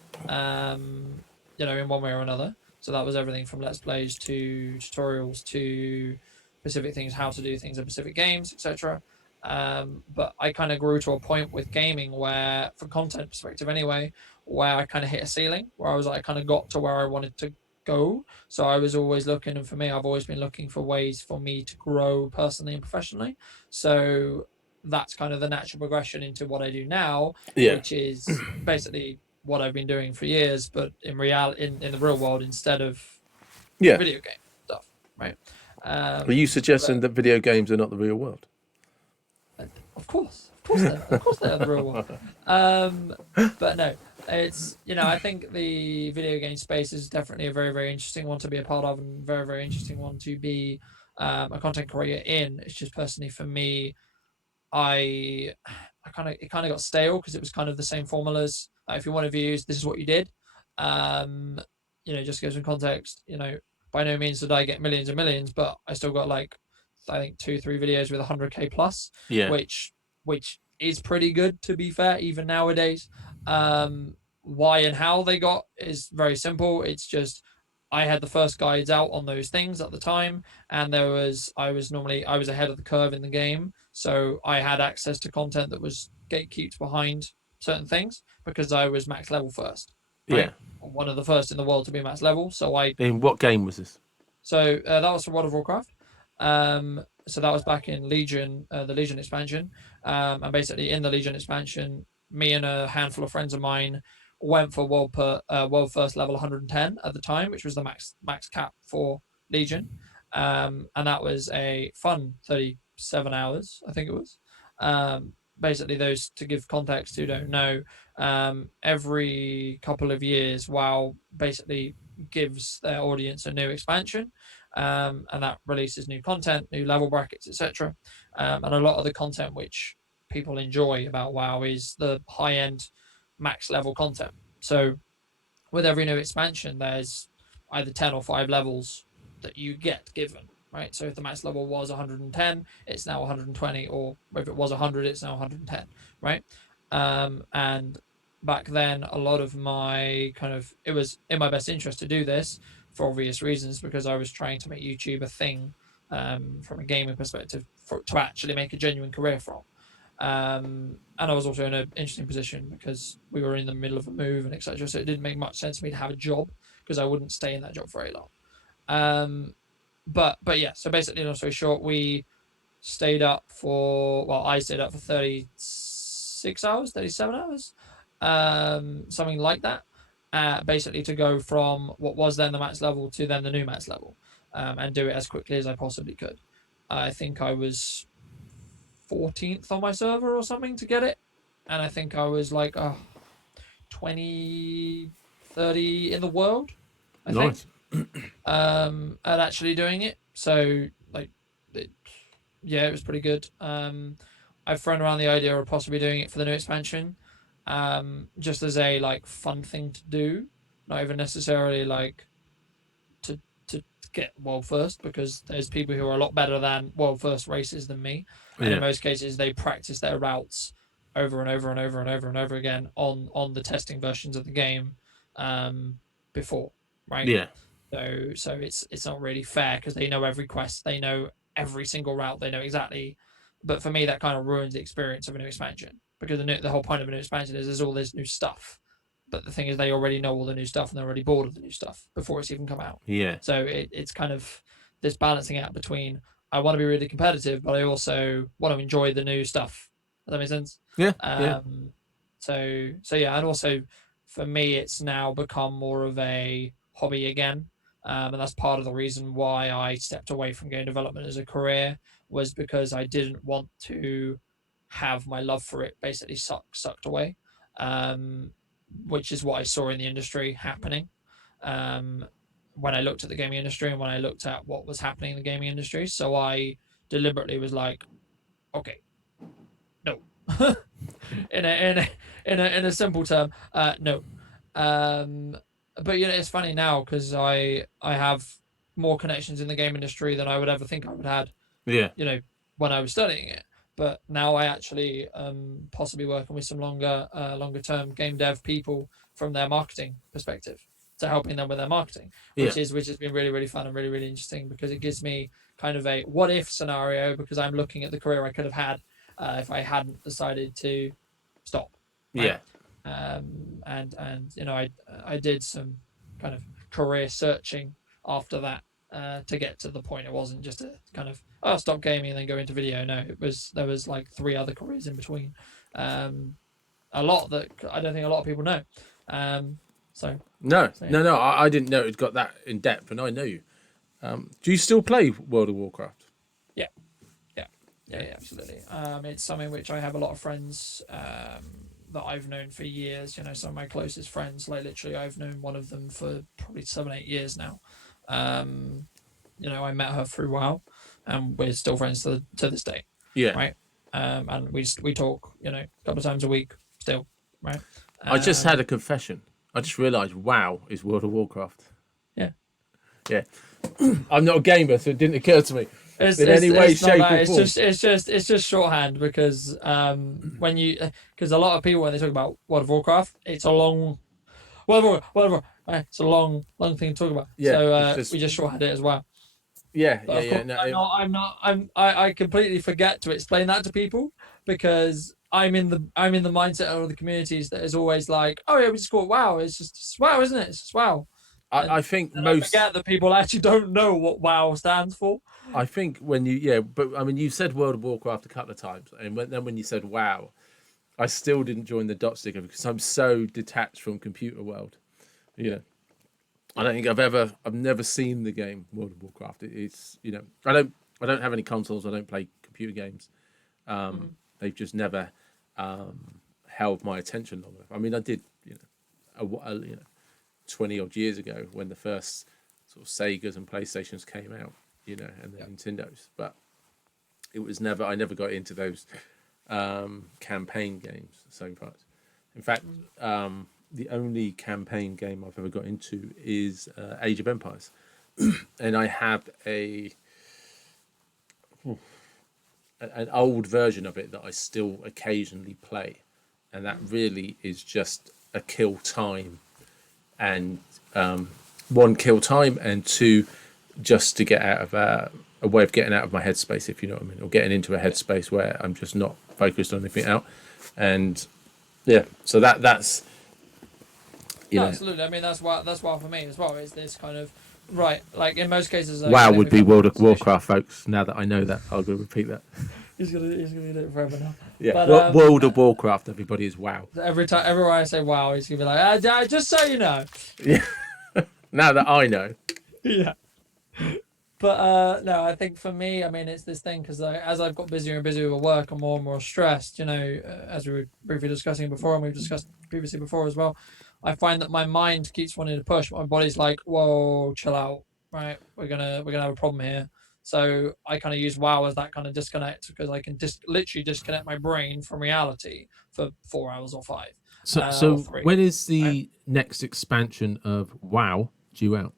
In one way or another. So that was everything from let's plays to tutorials to specific things, how to do things in specific games, etc. But I kind of grew to a point with gaming where, from content perspective anyway, where I kind of hit a ceiling, where I was like, I kind of got to where I wanted to go. So I was always looking, and for me, I've always been looking for ways for me to grow personally and professionally. So that's kind of the natural progression into what I do now, Yeah. which is basically what I've been doing for years, but in in the real world instead of Yeah. video game stuff, right? Are you But suggesting that video games are not the real world? of course they're, of course they're the real world. Um, but no, it's I think the video game space is definitely a very very interesting one to be a part of, and very very interesting one to be a content creator in. It's just personally for me, I it kind of got stale because it was kind of the same formulas. If you want to views, this is what you did. Um, just to give some context. By no means did I get millions and millions, but I still got like I think 2 3 videos with 100K plus, Yeah. which is pretty good to be fair, even nowadays. Why and how they got is very simple. It's just I had the first guides out on those things at the time, and I was ahead of the curve in the game, so I had access to content that was gatekept behind certain things because I was max level first, Yeah. right? One of the first in the world to be max level. In what game was this? That was for World of Warcraft. So that was back in Legion, the Legion expansion. And basically in the Legion expansion, me and a handful of friends of mine went for world first level 110 at the time, which was the max cap for Legion. And that was a fun 37 hours, I think it was. Basically, those to give context who don't know, every couple of years, WoW basically gives their audience a new expansion, and that releases new content, new level brackets, etc. And a lot of the content which people enjoy about WoW is the high end max level content. So with every new expansion, there's either 10 or 5 levels that you get given, right? So if the max level was 110, it's now 120, or if it was 100, it's now 110, right? And back then, a lot of my it was in my best interest to do this for obvious reasons because I was trying to make YouTube a thing from a gaming perspective to actually make a genuine career from. And I was also in an interesting position because we were in the middle of a move and etc. So it didn't make much sense for me to have a job because I wouldn't stay in that job very long. But yeah, so basically, long story short, I stayed up for 36 hours, 37 hours, something like that. Basically to go from what was then the max level to then the new max level, and do it as quickly as I possibly could. I think I was 14th on my server or something to get it. And I think I was like 20, 30 in the world, I think, Nice. at actually doing it. So, like, it, yeah, it was pretty good. I've thrown around the idea of possibly doing it for the new expansion, just as a like fun thing to do, not even necessarily like to get world first, because there's people who are a lot better than world first races than me, and in Yeah. most cases they practice their routes over and over and over and over and over again on the testing versions of the game, before, right? Yeah. So it's not really fair because they know every quest, they know every single route, they know exactly. But for me, that kind of ruins the experience of a new expansion because the whole point of a new expansion is there's all this new stuff. But the thing is, they already know all the new stuff and they're already bored of the new stuff before it's even come out. Yeah. So it's kind of this balancing act between I want to be really competitive, but I also want to enjoy the new stuff. Does that make sense? Yeah. Yeah. Um, so yeah, and also for me, it's now become more of a hobby again, and that's part of the reason why I stepped away from game development as a career, was because I didn't want to have my love for it basically sucked away, um, which is what I saw in the industry happening. Um, when I looked at the gaming industry and when I looked at what was happening in the gaming industry, so I deliberately was like, okay, no, in a simple term, no. Um, but it's funny now because I have more connections in the game industry than I would ever think I would had, Yeah. when I was studying it. But now I actually possibly working with some longer term game dev people from their marketing perspective, to helping them with their marketing, Yeah. which has been really really fun and really really interesting because it gives me kind of a what if scenario, because I'm looking at the career I could have had if I hadn't decided to stop, right? Yeah. And I did some kind of career searching after that to get to the point. It wasn't just a kind of stop gaming and then go into video. No, there was like 3 other careers in between. A lot that I don't think a lot of people know. No, yeah. no, I didn't know it got that in depth, and I know you. Do you still play World of Warcraft? Yeah, absolutely. It's something which I have a lot of friends that I've known for years. You know, some of my closest friends, like literally, I've known one of them for probably 7-8 years now. You know, I met her through WoW, and we're still friends to this day. Yeah. Right. And we talk, you know, a couple of times a week still. Right. I just had a confession. I just realised WoW is World of Warcraft. Yeah. Yeah. I'm not a gamer, so it didn't occur to me. In any way, shape, or form. It's just shorthand because because a lot of people when they talk about World of Warcraft, it's a long it's a long thing to talk about. Yeah, so we just shorthand it as well. Yeah, But I completely forget to explain that to people because I'm in the mindset of the communities that is always like, oh yeah, we just call it WoW. It's just WoW, isn't it? It's just WoW. I think I forget that people actually don't know what WoW stands for. I think but I mean, you said World of Warcraft a couple of times, and then when you said WoW, I still didn't join the dot sticker because I'm so detached from computer world. You know, I don't think I've never seen the game World of Warcraft. It's I don't have any consoles. I don't play computer games. They've just never held my attention long enough. I mean, I did 20 odd years ago when the first sort of Segas and PlayStations came out, and the Nintendos, but it was never. I never got into those campaign games so far. In fact, the only campaign game I've ever got into is Age of Empires, and I have an old version of it that I still occasionally play, and that really is just a kill time, and one, kill time, and two, just to get out of a way of getting out of my headspace, if you know what I mean, or getting into a headspace where I'm just not focused on anything else. And yeah, so that's absolutely. I mean, that's why for me as well is this kind of right. Like in most cases, WoW would be World of Warcraft, folks. Now that I know that, I'll go repeat that. He's gonna do it forever now. Yeah, but, World of Warcraft, everybody is WoW. Everywhere I say WoW, he's gonna be like, just so you know. Yeah. Now that I know. Yeah. But no, I think for me, I mean, it's this thing because as I've got busier and busier with work, I'm more and more stressed. As we were briefly discussing before, and we've discussed previously before as well. I find that my mind keeps wanting to push, but my body's like, "Whoa, chill out, right? We're gonna have a problem here." So I kind of use WoW as that kind of disconnect because I can literally disconnect my brain from reality for 4 hours or 5. So when is the next expansion of WoW due out?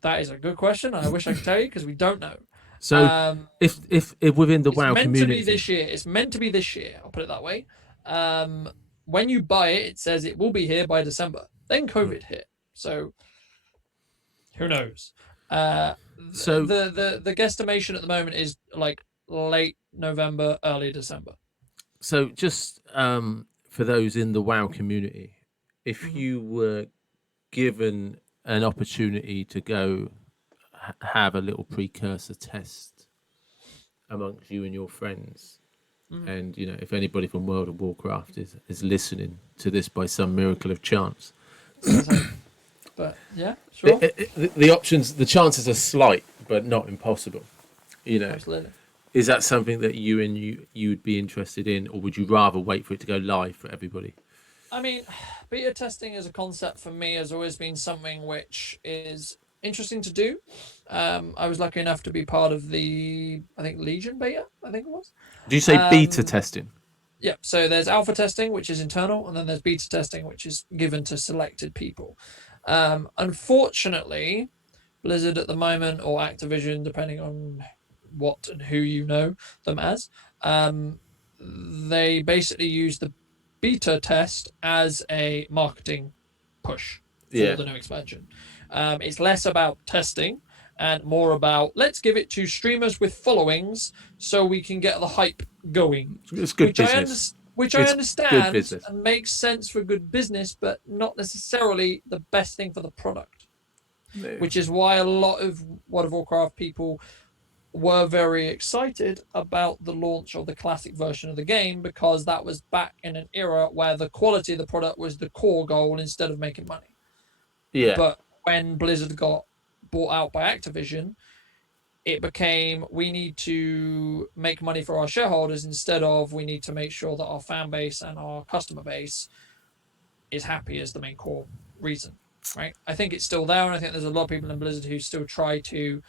That is a good question. I wish I could tell you because we don't know. So if within the WoW community, it's meant to be this year. I'll put it that way. When you buy it, it says it will be here by December. Then COVID hit, so who knows? So the guesstimation at the moment is like late November, early December. So just for those in the WoW community, if you were given an opportunity to go have a little precursor test amongst you and your friends, and if anybody from World of Warcraft is listening to this by some miracle of chance, but yeah, sure. The options, the chances are slight, but not impossible. Absolutely. Is that something that you would be interested in, or would you rather wait for it to go live for everybody? I mean, beta testing as a concept for me has always been something which is interesting to do. I was lucky enough to be part of the, I think, Legion beta, I think it was. Do you say beta testing? Yeah, so there's alpha testing, which is internal, and then there's beta testing, which is given to selected people. Unfortunately, Blizzard at the moment, or Activision, depending on what and who you know them as, they basically use the beta test as a marketing push for the new expansion. It's less about testing and more about let's give it to streamers with followings so we can get the hype going. It's good business. I understand and makes sense for good business, but not necessarily the best thing for the product. No. which is why a lot of World of Warcraft people were very excited about the launch of the classic version of the game, because that was back in an era where the quality of the product was the core goal instead of making money. Yeah. But when Blizzard got bought out by Activision, it became, we need to make money for our shareholders instead of we need to make sure that our fan base and our customer base is happy as the main core reason, right? I think it's still there, and I think there's a lot of people in Blizzard who still try to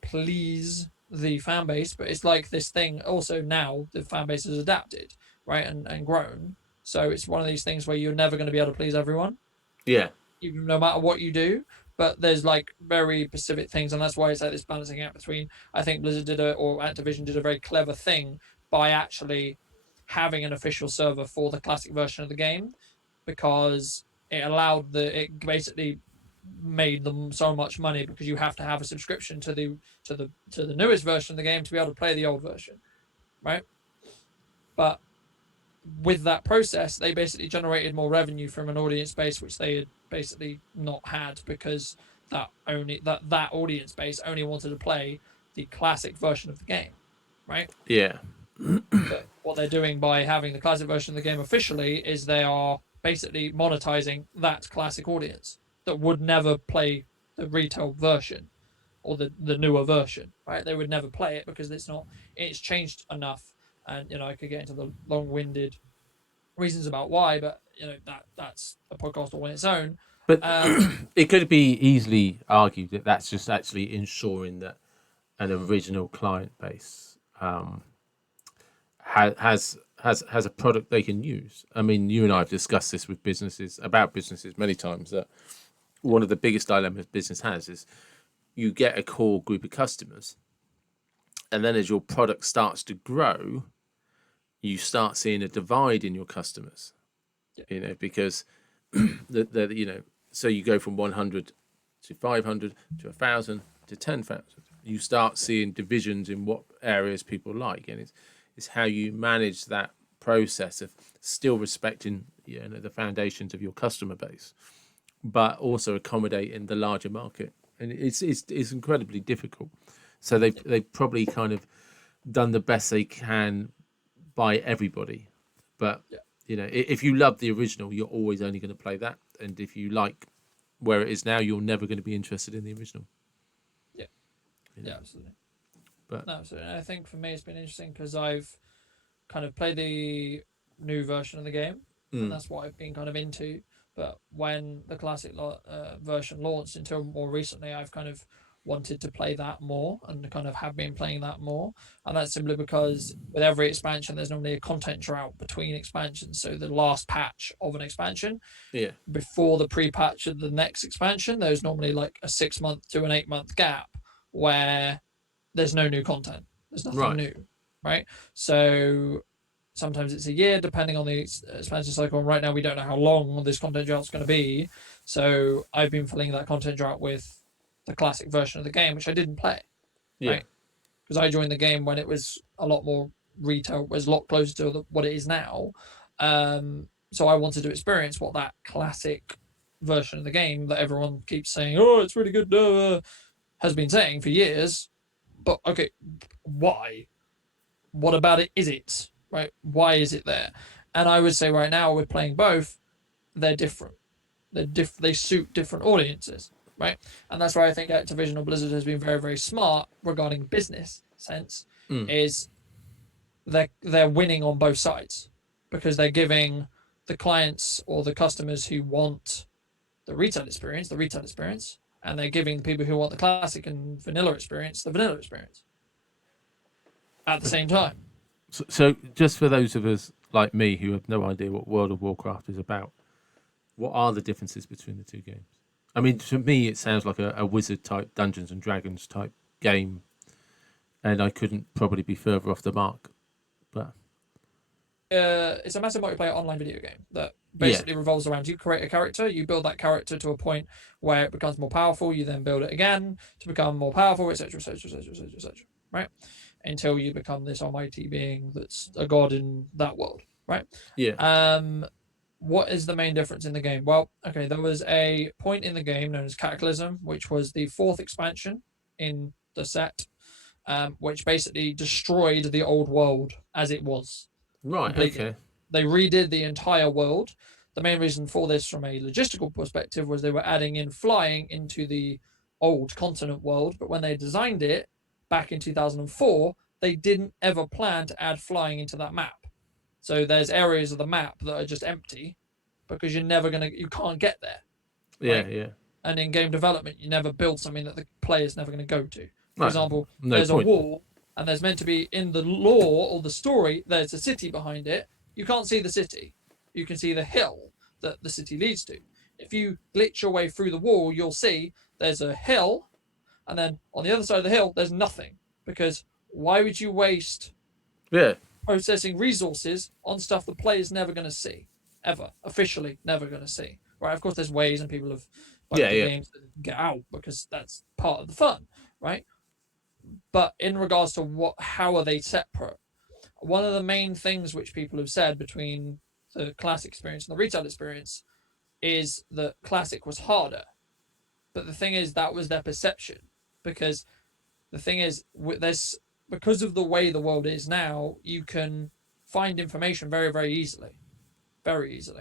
please the fan base, but it's like this thing also now the fan base has adapted, right, and grown. So it's one of these things where you're never going to be able to please everyone, Yeah. even no matter what you do. But there's like very specific things, and that's why it's like this balancing act between. I think Blizzard or Activision did a very clever thing by actually having an official server for the classic version of the game, because it basically made them so much money, because you have to have a subscription to the newest version of the game to be able to play the old version, right? But with that process, they basically generated more revenue from an audience base which they had basically not had, because that audience base only wanted to play the classic version of the game, right? Yeah. But what they're doing by having the classic version of the game officially is they are basically monetizing that classic audience that would never play the retail version or the newer version, right? They would never play it because it's changed enough. And I could get into the long-winded reasons about why, but that's a podcast all on its own. But Um, it could be easily argued that that's just actually ensuring that an original client base has a product they can use. I mean, you and I have discussed this with businesses many times, that one of the biggest dilemmas business has is you get a core group of customers, and then as your product starts to grow, you start seeing a divide in your customers. Because so you go from 100 to 500 to 1,000 to 10,000. You start seeing divisions in what areas people like, and it's how you manage that process of still respecting the foundations of your customer base, but also accommodating the larger market, and it's incredibly difficult. So they've probably kind of done the best they can by everybody, but if you love the original, you're always only going to play that, and if you like where it is now, you're never going to be interested in the original. Yeah, yeah, absolutely. But No, absolutely. And I think for me, it's been interesting because I've kind of played the new version of the game, and that's what I've been kind of into. But when the classic version launched, until more recently, I've kind of wanted to play that more and kind of have been playing that more. And that's simply because with every expansion, there's normally a content drought between expansions. So the last patch of an expansion, before the pre-patch of the next expansion, there's normally like a 6-month to an 8-month gap where there's no new content. There's nothing new, right? So sometimes it's a year, depending on the expansion cycle. And right now, we don't know how long this content drought is going to be. So I've been filling that content drought with the classic version of the game, which I didn't play, right? Because I joined the game when it was a lot more retail, was a lot closer to what it is now. So I wanted to experience what that classic version of the game that everyone keeps saying, oh, it's really good, has been saying for years. But okay, why? What about it is it, right? Why is it there? And I would say right now we're playing both. They're different. They suit different audiences, right? And that's why I think Activision or Blizzard has been very, very smart regarding business sense. Is they're winning on both sides, because they're giving the clients or the customers who want the retail experience, and they're giving the people who want the classic and vanilla experience, the vanilla experience at the same time. So just for those of us like me who have no idea what World of Warcraft is about, what are the differences between the two games? I mean, to me, it sounds like a wizard type Dungeons and Dragons type game, and I couldn't probably be further off the mark. But it's a massive multiplayer online video game that basically revolves around you create a character, you build that character to a point where it becomes more powerful, you then build it again to become more powerful, etc., right? Until you become this almighty being that's a god in that world, right? Yeah. what is the main difference in the game? Well, okay, there was a point in the game known as Cataclysm, which was the fourth expansion in the set, which basically destroyed the old world as it was Right. completely. Okay. They redid the entire world. The main reason for this, from a logistical perspective, was they were adding in flying into the old continent world. But when they designed it back in 2004, they didn't ever plan to add flying into that map. So there's areas of the map that are just empty because you can't get there, Yeah. right? Yeah. And in game development, you never build something that the player's never going to go to. For Right. example, No there's a point. wall, and there's meant to be in the lore or the story, there's a city behind it. You can't see the city. You can see the hill that the city leads to. If you glitch your way through the wall, you'll see there's a hill, and then on the other side of the hill, there's nothing. Because why would you waste Yeah. processing resources on stuff the player's never going to see, ever, officially never going to see? Right? Of course, there's ways, and people have bugged Yeah. the Yeah. games to get out because that's part of the fun, right? But in regards to how are they separate? One of the main things which people have said between the classic experience and the retail experience is that classic was harder. But the thing is, that was their perception, because the thing is, there's because of the way the world is now, you can find information very, very easily,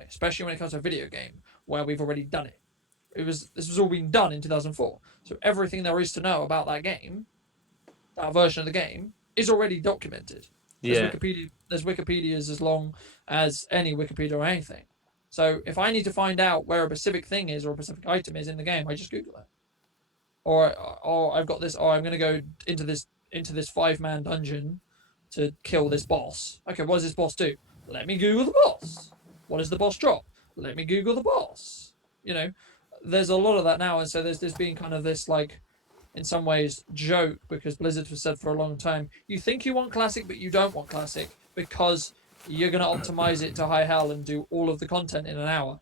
especially when it comes to a video game where we've already done it. This was all being done in 2004, so everything there is to know about that game, that version of the game, is already documented. Yeah. There's Wikipedia's as long as any Wikipedia or anything. So if I need to find out where a specific thing is or a specific item is in the game, I just Google it. Or I've got this. Or I'm going to go into this 5-man dungeon to kill this boss. Okay, what does this boss do? Let me Google the boss. What does the boss drop? Let me Google the boss. You know, there's a lot of that now, and so there's been kind of this, like, in some ways, joke, because Blizzard has said for a long time, you think you want classic, but you don't want classic because you're going to optimize it to high hell and do all of the content in an hour.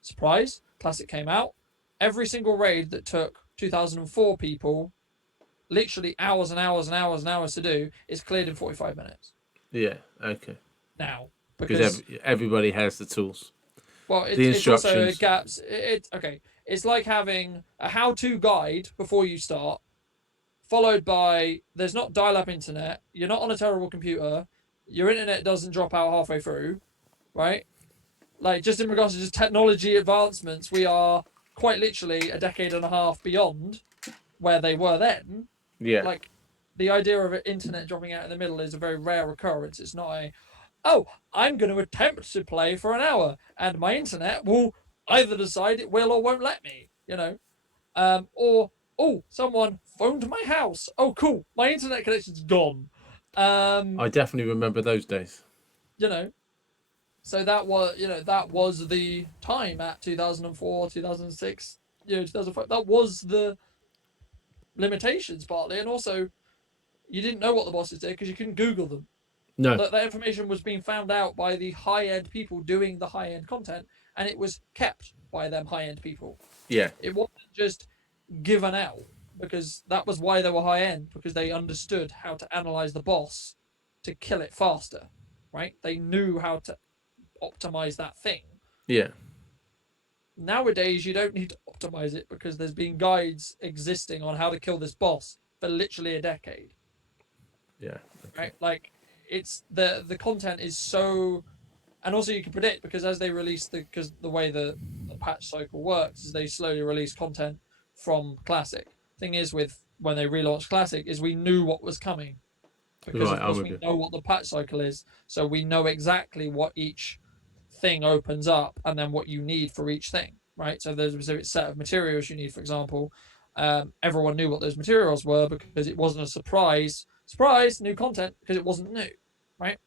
Surprise, classic came out. Every single raid that took 2004 people literally hours and hours and hours and hours to do is cleared in 45 minutes Yeah. Okay. now, Because because everybody has the tools, well, the it's also instructions. gaps. Okay. It's like having a how-to guide before you start, followed by there's not dial-up internet. You're not on a terrible computer. Your internet doesn't drop out halfway through, right? Like, just in regards to just technology advancements, we are quite literally a decade and a half beyond where they were then. Yeah. Like, the idea of an internet dropping out in the middle is a very rare occurrence. It's not oh, I'm going to attempt to play for an hour and my internet will either decide it will or won't let me, or, oh, someone phoned my house. Oh, cool, my internet connection's gone. I definitely remember those days. You know, so that was the time at 2004, 2006, 2005. That was the limitations partly, and also you didn't know what the bosses did because you couldn't Google them. No. That information was being found out by the high-end people doing the high-end content, and it was kept by them high-end people. Yeah. It wasn't just given out, because that was why they were high-end, because they understood how to analyze the boss to kill it faster, right? They knew how to optimize that thing. Yeah. Nowadays, you don't need to optimize it because there's been guides existing on how to kill this boss for literally a decade. Yeah. Okay. Right? Like, it's the content is so, and also you can predict, because as they release because the way the patch cycle works is they slowly release content from classic. Thing is, with when they relaunched classic, is we knew what was coming, because Right. of I'm course with we you. know what the patch cycle is, so we know exactly what each thing opens up and then what you need for each thing, right? So there's a specific set of materials you need, for example. Everyone knew what those materials were because it wasn't a surprise new content, because it wasn't new, right?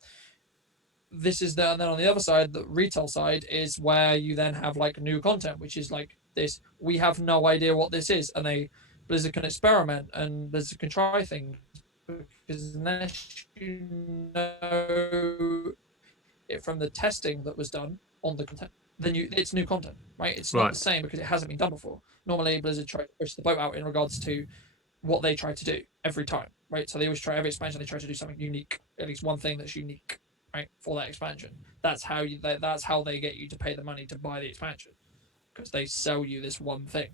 This is and then on the other side, the retail side, is where you then have like new content, which is like this. We have no idea what this is, and Blizzard can experiment and Blizzard can try things, because unless you know it from the testing that was done on the content, then it's new content, right? It's not Right. the same because it hasn't been done before. Normally, Blizzard try to push the boat out in regards to what they try to do every time, right? So they always try, every expansion, they try to do something unique, at least one thing that's unique, right, for that expansion. that's how they get you to pay the money to buy the expansion, because they sell you this one thing,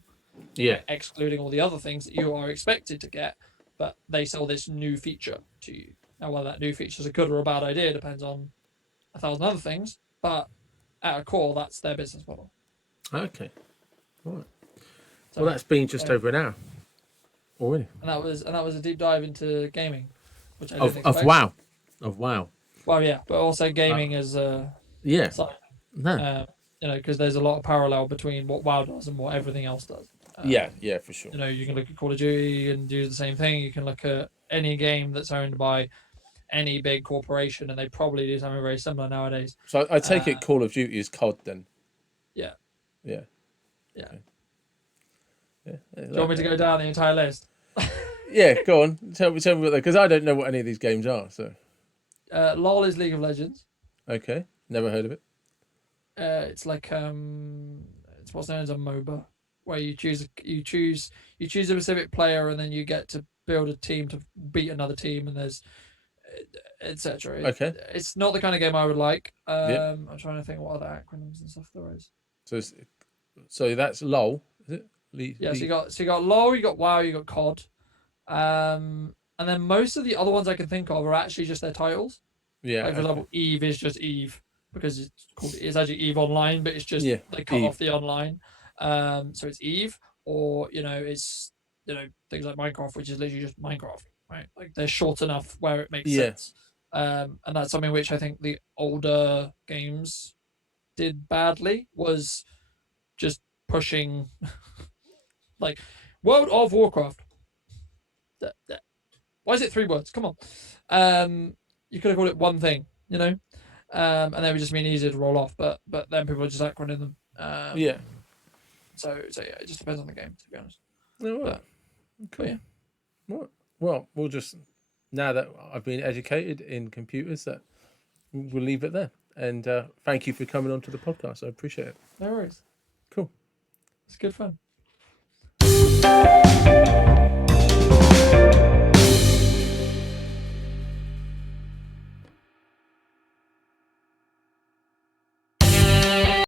Yeah. excluding all the other things that you are expected to get, but they sell this new feature to you. Now, whether that new feature is a good or a bad idea depends on 1,000 other things, but at a core, that's their business model. Okay. All right. So, Well, that's been just over an hour already. and that was a deep dive into gaming, which I didn't Of expect. WoW. Well, yeah, but also gaming as a Yeah. side, No. because there's a lot of parallel between what WoW does and what everything else does. Yeah, for sure. You can look at Call of Duty and do the same thing. You can look at any game that's owned by any big corporation, and they probably do something very similar nowadays. So I take it Call of Duty is COD then. Yeah. Yeah. Yeah. Okay. Yeah. Do you want me to go down the entire list? Yeah, go on. Tell me what they, because I don't know what any of these games are. So. LOL is League of Legends. Okay. Never heard of it. It's like it's what's known as a MOBA, where you choose a specific player, and then you get to build a team to beat another team, and there's etc. Okay. It's not the kind of game I would like. Yep. I'm trying to think what other acronyms and stuff there is. So that's LOL, is it? So you got LOL, you got WoW, you got COD, and then most of the other ones I can think of are actually just their titles. Yeah. Like for example, Eve is just Eve because it's actually Eve Online, but it's just they cut off the online. So it's Eve, or it's things like Minecraft, which is literally just Minecraft, right? Like they're short enough where it makes sense. And that's something which I think the older games did badly, was just pushing like World of Warcraft. Why is it 3 words? Come on. You could have called it one thing, and they would just been easier to roll off, but then people are just acronym them. So yeah, it just depends on the game, to be honest. Oh, well. But yeah. Well, we'll just, now that I've been educated in computers, that we'll leave it there. And thank you for coming on to the podcast. I appreciate it. No worries. Cool. It's good fun.